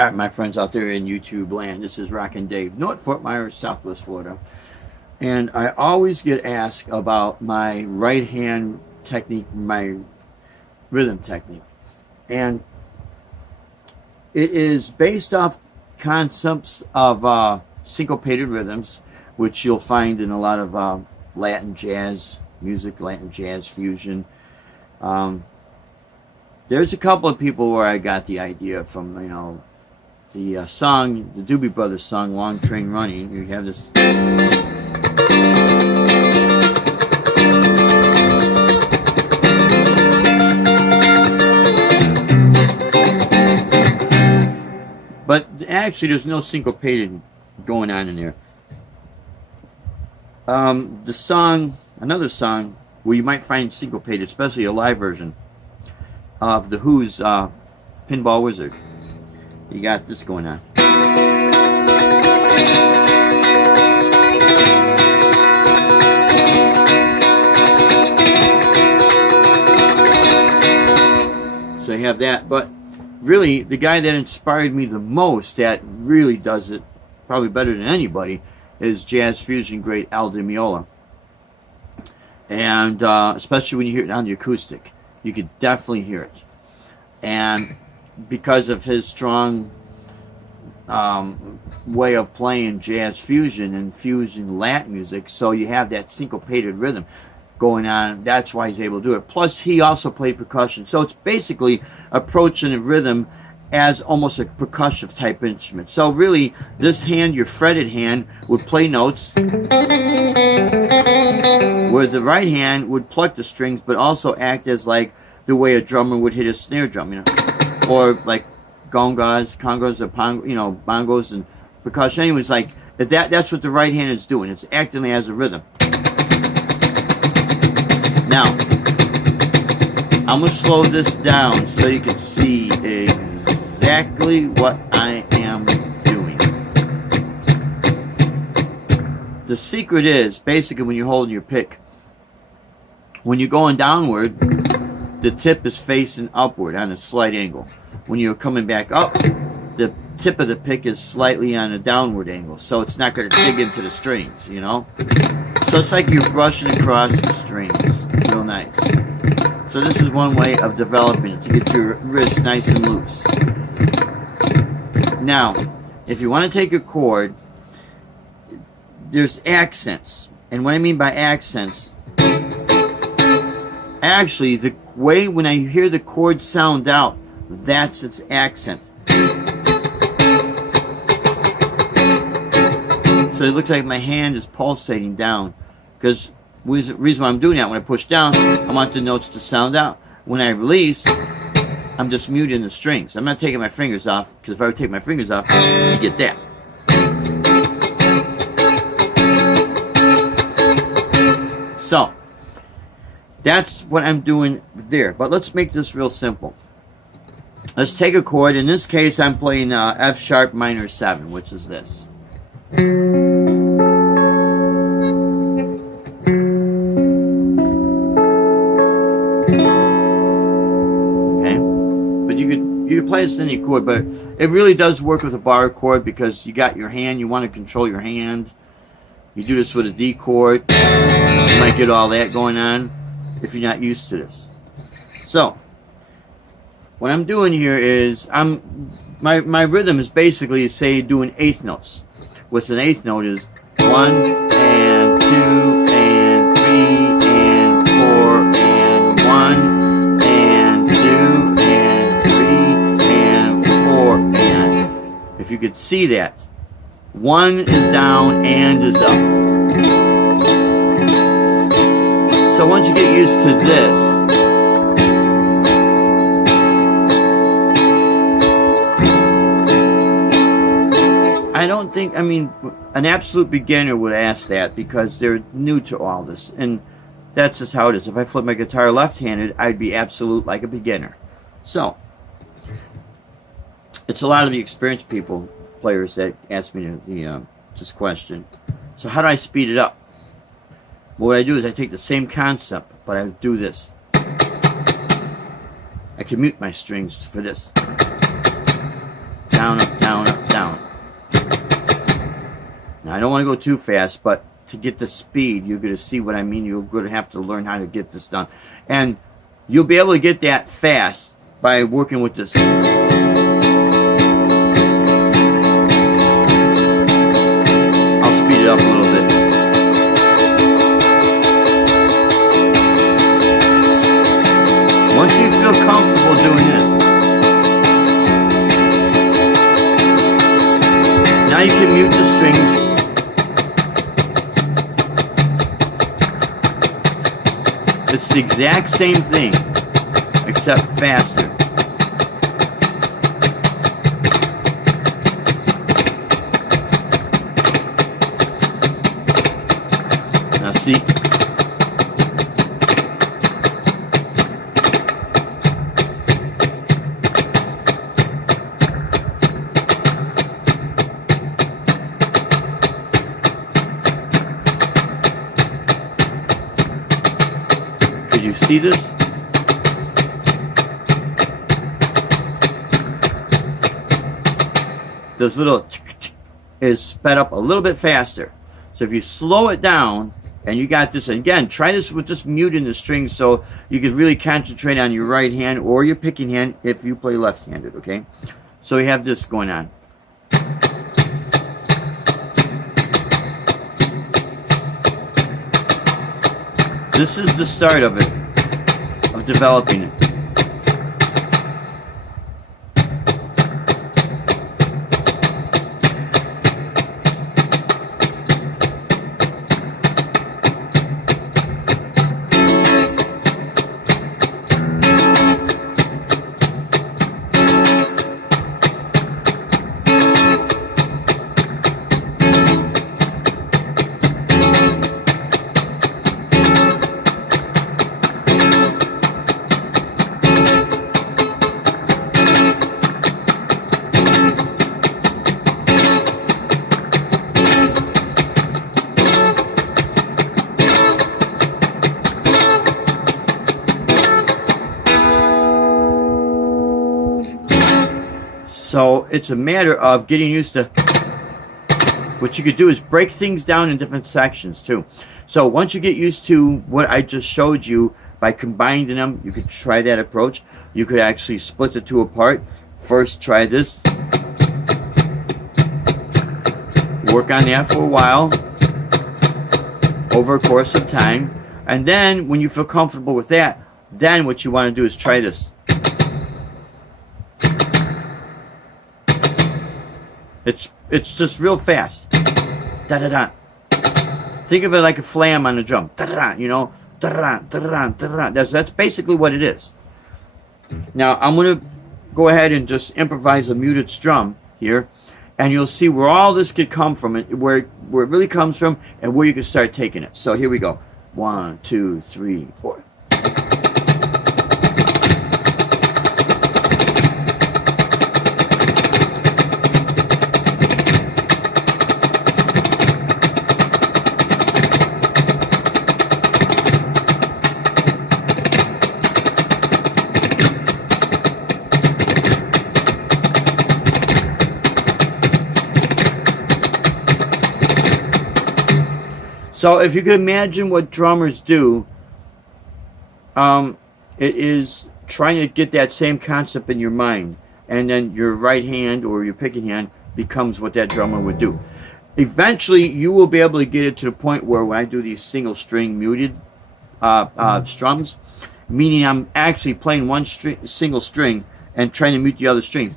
All right, my friends out there in YouTube land, this is Rockin' Dave, North Fort Myers, Southwest Florida. And I always get asked about my right hand technique, my rhythm technique. And it is based off concepts of syncopated rhythms, which you'll find in a lot of Latin jazz music, Latin jazz fusion. There's a couple of people where I got the idea from, the song, the Doobie Brothers song, Long Train Running. You have this. But actually, there's no syncopated going on in there. The song, another song where you might find syncopated, especially a live version of The Who's Pinball Wizard. You got this going on. So you have that, but really the guy that inspired me the most, that really does it probably better than anybody, is jazz fusion great Al Di Meola. And especially when you hear it on the acoustic, you could definitely hear it. And because of his strong way of playing jazz fusion and fusion Latin music, so you have that syncopated rhythm going on. That's why he's able to do it. Plus, he also played percussion. So it's basically approaching a rhythm as almost a percussive type instrument. So really, this hand, your fretted hand, would play notes, where the right hand would pluck the strings, but also act as like the way a drummer would hit a snare drum, or like congas, or bongos and percussion. Anyways, like that's what the right hand is doing. It's acting as a rhythm. Now, I'm going to slow this down so you can see exactly what I am doing. The secret is, basically, when you're holding your pick, when you're going downward, the tip is facing upward on a slight angle. When you're coming back up, the tip of the pick is slightly on a downward angle, so it's not going to dig into the strings, So it's like you're brushing across the strings. Real nice. So this is one way of developing it, to get your wrist nice and loose. Now, if you want to take a chord, there's accents. And what I mean by accents, actually, the way when I hear the chord sound out, that's its accent. So it looks like my hand is pulsating down, because the reason why I'm doing that, when I push down, I want the notes to sound out. When I release, I'm just muting the strings. I'm not taking my fingers off, because if I would take my fingers off, you get that. So that's what I'm doing there. But let's make this real simple. Let's take a chord. In this case, I'm playing F sharp minor 7, which is this. Okay, but you could play this in any chord, but it really does work with a bar chord, because you got your hand, you want to control your hand. You do this with a D chord, you might get all that going on if you're not used to this. So what I'm doing here is my rhythm is basically, say, doing eighth notes. What's an eighth note is 1 and 2 and 3 and 4 and 1 and 2 and 3 and 4 and. If you could see that, 1 is down and is up. So once you get used to this, I don't think, an absolute beginner would ask that, because they're new to all this. And that's just how it is. If I flip my guitar left-handed, I'd be absolute like a beginner. So, it's a lot of the experienced players that ask me this question. So how do I speed it up? Well, what I do is I take the same concept, but I do this. I can mute my strings for this. down, up, down, up, down. Now, I don't want to go too fast, but to get the speed, you're going to see what I mean. You're going to have to learn how to get this done. And you'll be able to get that fast by working with this. I'll speed it up a little bit. Once you feel comfortable doing this, now you can mute the strings. It's the exact same thing, except faster. Now see? Could you see this? This little is sped up a little bit faster. So if you slow it down and you got this, and again, try this with just muting the strings so you can really concentrate on your right hand or your picking hand if you play left-handed, okay? So we have this going on. This is the start of it, of developing it. So it's a matter of getting used to. What you could do is break things down in different sections too. So once you get used to what I just showed you, by combining them, you could try that approach. You could actually split the two apart. First, try this. Work on that for a while, over a course of time. And then, when you feel comfortable with that, then what you want to do is try this. It's just real fast. Da-da-da. Think of it like a flam on a drum. Da-da-da, you know? Da-da-da, da-da-da, da-da-da. That's basically what it is. Now, I'm going to go ahead and just improvise a muted strum here. And you'll see where all this could come from, where it really comes from, and where you can start taking it. So here we go. 1, 2, 3, 4. So if you can imagine what drummers do, it is trying to get that same concept in your mind, and then your right hand or your picking hand becomes what that drummer would do. Eventually, you will be able to get it to the point where when I do these single string muted strums, meaning I'm actually playing one single string and trying to mute the other string.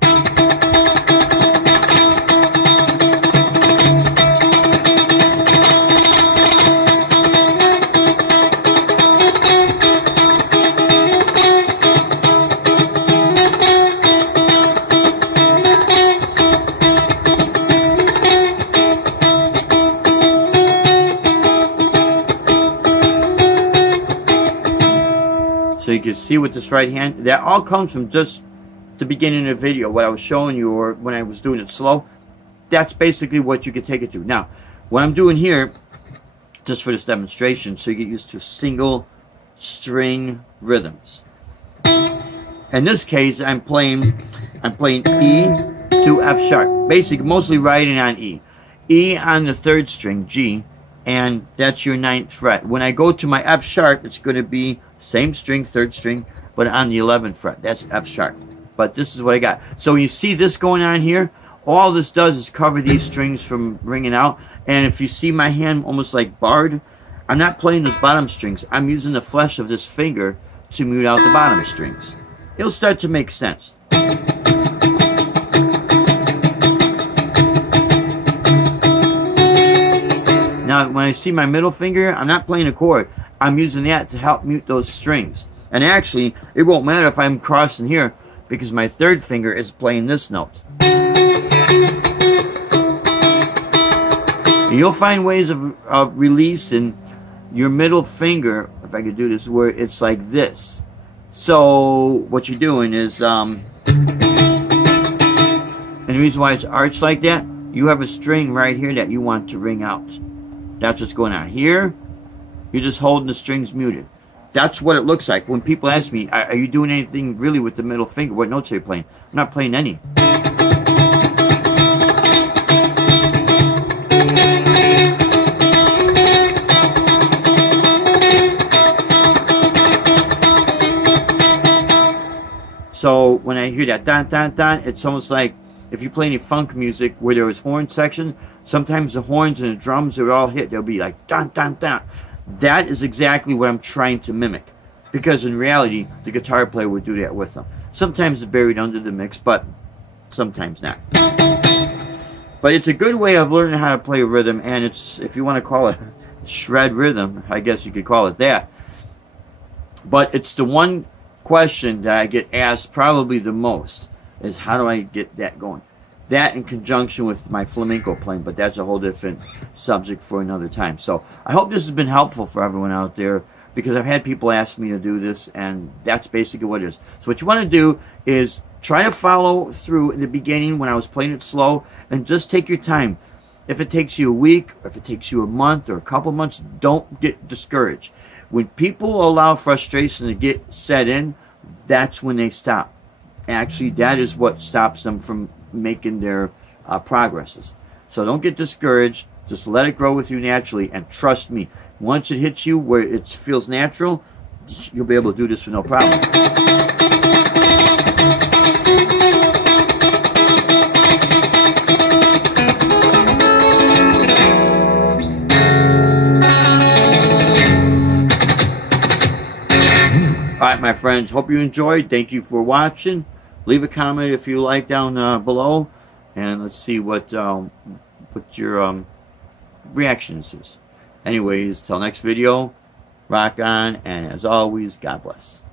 So you can see with this right hand, that all comes from just the beginning of the video, what I was showing you, or when I was doing it slow. That's basically what you can take it to. Now, what I'm doing here, just for this demonstration, so you get used to single string rhythms. In this case, I'm playing E, to F sharp. Basically, mostly writing on E. E on the 3rd string, G, and that's your 9th fret. When I go to my F sharp, it's going to be same string, 3rd string, but on the 11th fret. That's F sharp. But this is what I got. So you see this going on here? All this does is cover these strings from ringing out. And if you see my hand almost like barred, I'm not playing those bottom strings. I'm using the flesh of this finger to mute out the bottom strings. It'll start to make sense. Now, when I see my middle finger, I'm not playing a chord. I'm using that to help mute those strings. And actually, it won't matter if I'm crossing here because my 3rd finger is playing this note. You'll find ways of releasing your middle finger, if I could do this, where it's like this. So what you're doing is, and the reason why it's arched like that, you have a string right here that you want to ring out. That's what's going on. Here, you're just holding the strings muted. That's what it looks like. When people ask me, are you doing anything really with the middle finger? What notes are you playing? I'm not playing any. So when I hear that dun dun dun, it's almost like if you play any funk music where there was horn section, sometimes the horns and the drums would all hit. They'll be like dun dun dun. That is exactly what I'm trying to mimic. Because in reality, the guitar player would do that with them. Sometimes it's buried under the mix, but sometimes not. But it's a good way of learning how to play a rhythm, and it's, if you want to call it shred rhythm, I guess you could call it that. But it's the one question that I get asked probably the most, is how do I get that going? That in conjunction with my flamenco playing, but that's a whole different subject for another time. So I hope this has been helpful for everyone out there, because I've had people ask me to do this, and that's basically what it is. So what you want to do is try to follow through in the beginning when I was playing it slow, and just take your time. If it takes you a week, or if it takes you a month or a couple months, don't get discouraged. When people allow frustration to get set in, that's when they stop. Actually, that is what stops them from making their progresses. So don't get discouraged. Just let it grow with you naturally, and trust me, once it hits you where it feels natural, you'll be able to do this with no problem. Alright, my friends, hope you enjoyed. Thank you for watching. Leave a comment if you like down below, and let's see what your reaction is to this. Anyways, till next video, rock on, and as always, God bless.